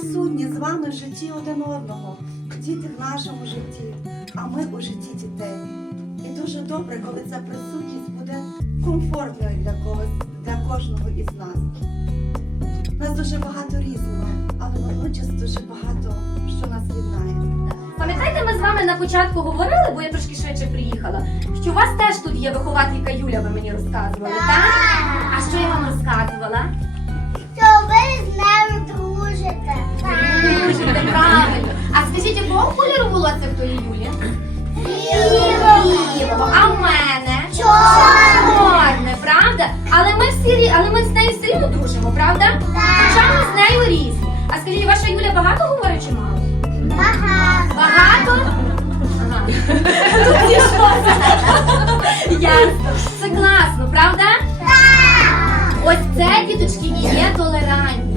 присутні з вами в житті один одного, діти в нашому житті, а ми у житті дітей. І дуже добре, коли ця присутність буде комфортною для когось, для кожного із нас. Нас дуже багато різного, але водночас дуже багато, що нас єднає. Пам'ятаєте, ми з вами на початку говорили, бо я трошки швидше приїхала, що у вас теж тут є вихователька Юля, ви мені розказували, так? А що я вам розказувала? Це правильно. А скажіть, якого кольору волосся в тої Юлі? Білого. А в мене? Чорне, правда? Але ми всі але ми з нею все рівно дружимо, правда? Хоча ми з нею різні. А скажіть, ваша Юля багато говорить чи мало? Багато. Багато? Ага. Тут. Ясно. Це класно, правда? Ось це, діточки, і є толерантність.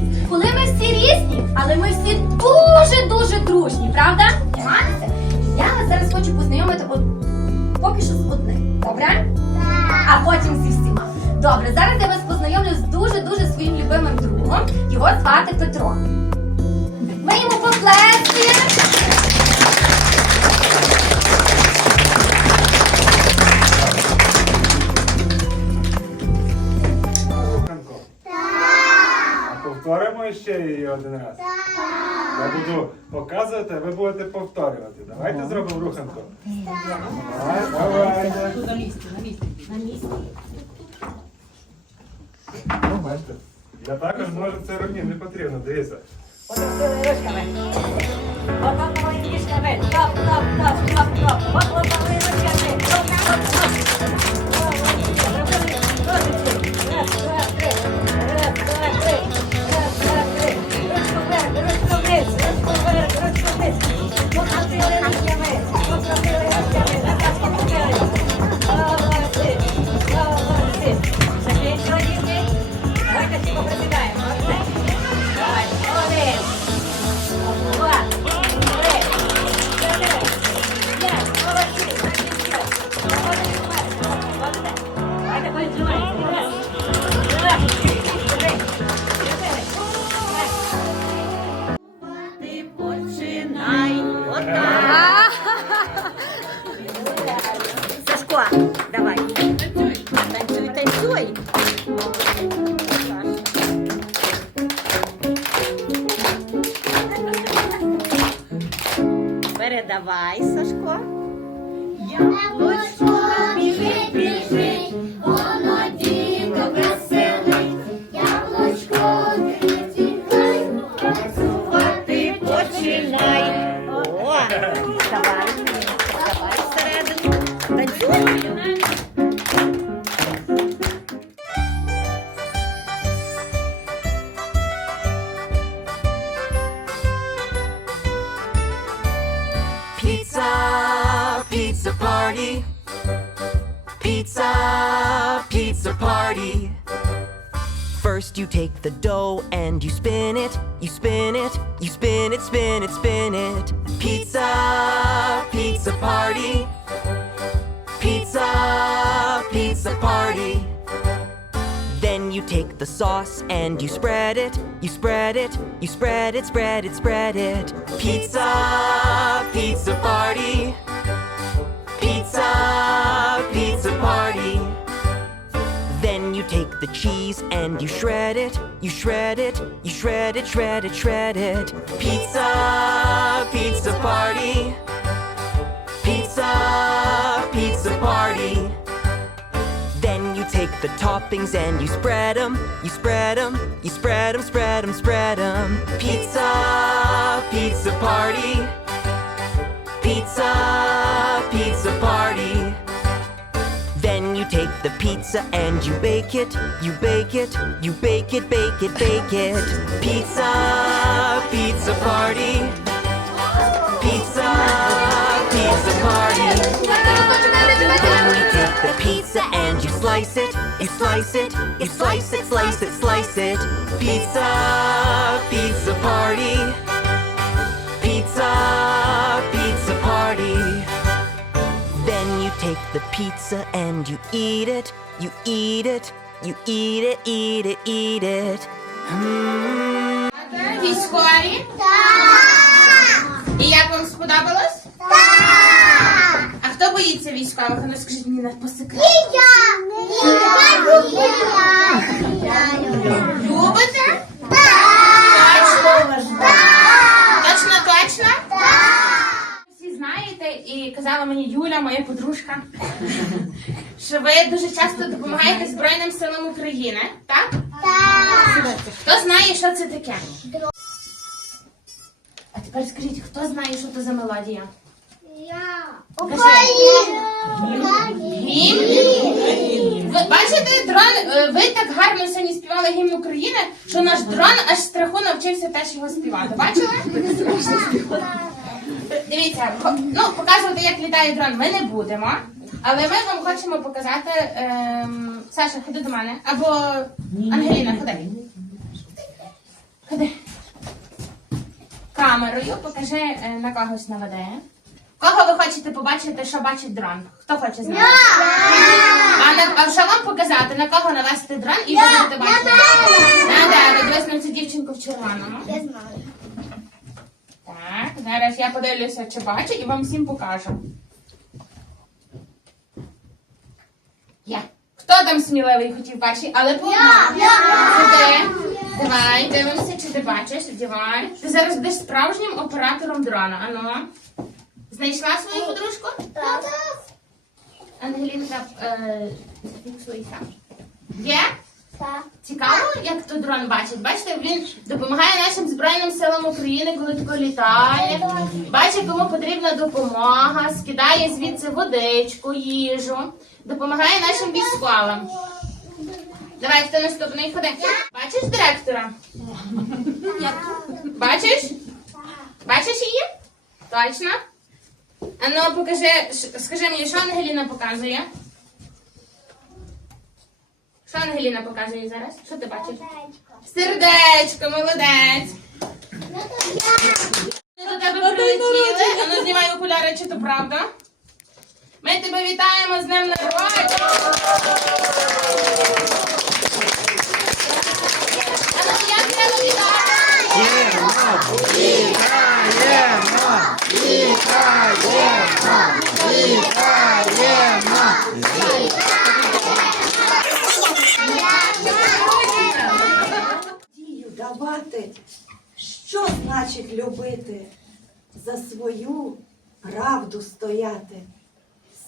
Добре, зараз я вас познайомлю з дуже-дуже своїм любимим другом. Його звати Петро. Ми йому поплескаємо. А повторимо ще її один раз. Я буду показувати, а ви будете повторювати. Давайте зробимо руханку. Давай, давайте. На місці, на місці. Бачите? Я також можу це робити, не потрібно, дивіться. Потопили ручками. Потопили ніжками. Тап, тап, тап, топ. Потопили ручками. Топ, топ, топ. Давай. Pizza, party. Pizza, pizza party. First, you take the dough and you spin it, you spin it, you spin it, spin it, spin it. Pizza, pizza party. Pizza, pizza party. Then you take the sauce and you spread it, you spread it, you spread it, spread it, spread it. Pizza, pizza party. Pizza, pizza party. Then you take the cheese and you shred it, you shred it, you shred it, shred it, shred it. Pizza, pizza party. Pizza, pizza party. Then you take the toppings and you spread them, you spread them, you spread them, spread them, spread them. Pizza, pizza party. Pizza and you bake it, you bake it, you bake it, bake it, bake it. Pizza, pizza party. Pizza, pizza party. Then you take the pizza and you slice it, you slice it, you slice it, slice it, slice it. Pizza, pizza party. Pizza and you eat it, you eat it, you eat it, eat it, eat it. Військові? І як вам сподобалось? А хто боїться військових? А Ну скажіть мені на по секрету. Любите? І казала мені Юля, моя подружка, що ви дуже часто допомагаєте Збройним силам України, так? Хто знає, що це таке? А тепер скажіть, хто знає, що це за мелодія? Гімн? Ви бачите, дрон, е, ви так гарно сьогодні співали гімн України, що наш дрон аж страху навчився теж його співати. Бачили? Дивіться, ну показувати, як літає дрон, ми не будемо. Але ми вам хочемо показати. Ем, Саша, ходи до мене. Або Ангеліна, ходи. Ходи. Камерою покажи е, на когось наведе. Кого ви хочете побачити, що бачить дрон? Хто хоче знати? А, на, а що вам показати? На кого навести дрон і ви будете бачити? На Девід, дивись на цю дівчинку в червоному. Я знаю. Так, зараз я подивлюся, чи бачу, і вам всім покажу. Я. Хто там сміливий хотів перший, але по одному. Сюди. Давай, дивимося, чи ти бачиш. Давай. Ти зараз будеш справжнім оператором дрона. Ану. Знайшла свою подружку? Ангелінка, е, зафіксуй сам. Є? Цікаво, як то дрон бачить. Бачите, він допомагає нашим Збройним силам України, коли тако літає. Бачить, кому потрібна допомога, скидає звідси водичку, їжу, допомагає нашим військовим. Давай, хто наступний ходи. Бачиш директора? Бачиш? Бачиш її? Точно? А ну покажи, скажи мені, що Ангеліна показує? Що Ангеліна показує зараз? Що ти бачиш? Сердечко, молодець. Ми до тебе прилетіли. А ну знімай окуляри, чи то правда? Ми тебе вітаємо з днем народження. А ну як тебе вітаємо? За свою правду стояти.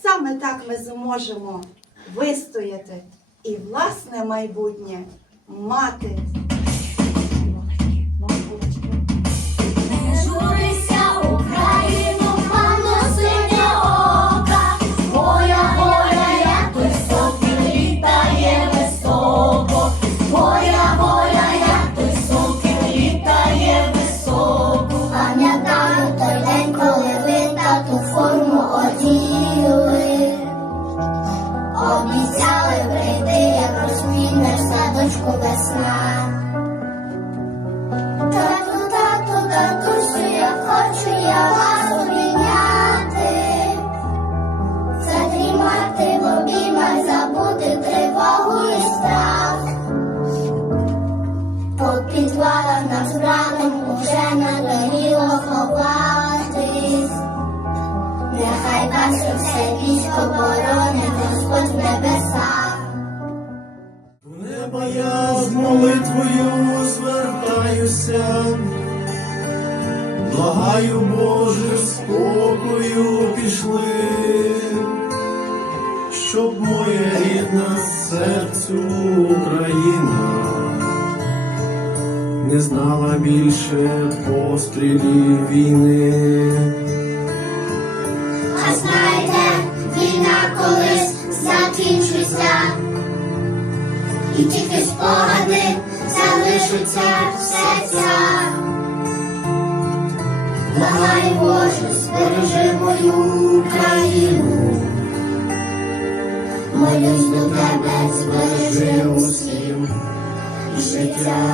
Саме так ми зможемо вистояти і власне майбутнє мати. Нехай вас все військо боронить Господь в небесах. Неба я з молитвою звертаюся, благаю Боже, спокою пішли, щоб моя рідна серцю Україна не знала більше пострілів війни. Колись закінчиться, і тільки спогади залишаться в серцях. Благай Боже, збережи мою Україну. Молюсь до тебе, збережи усім життя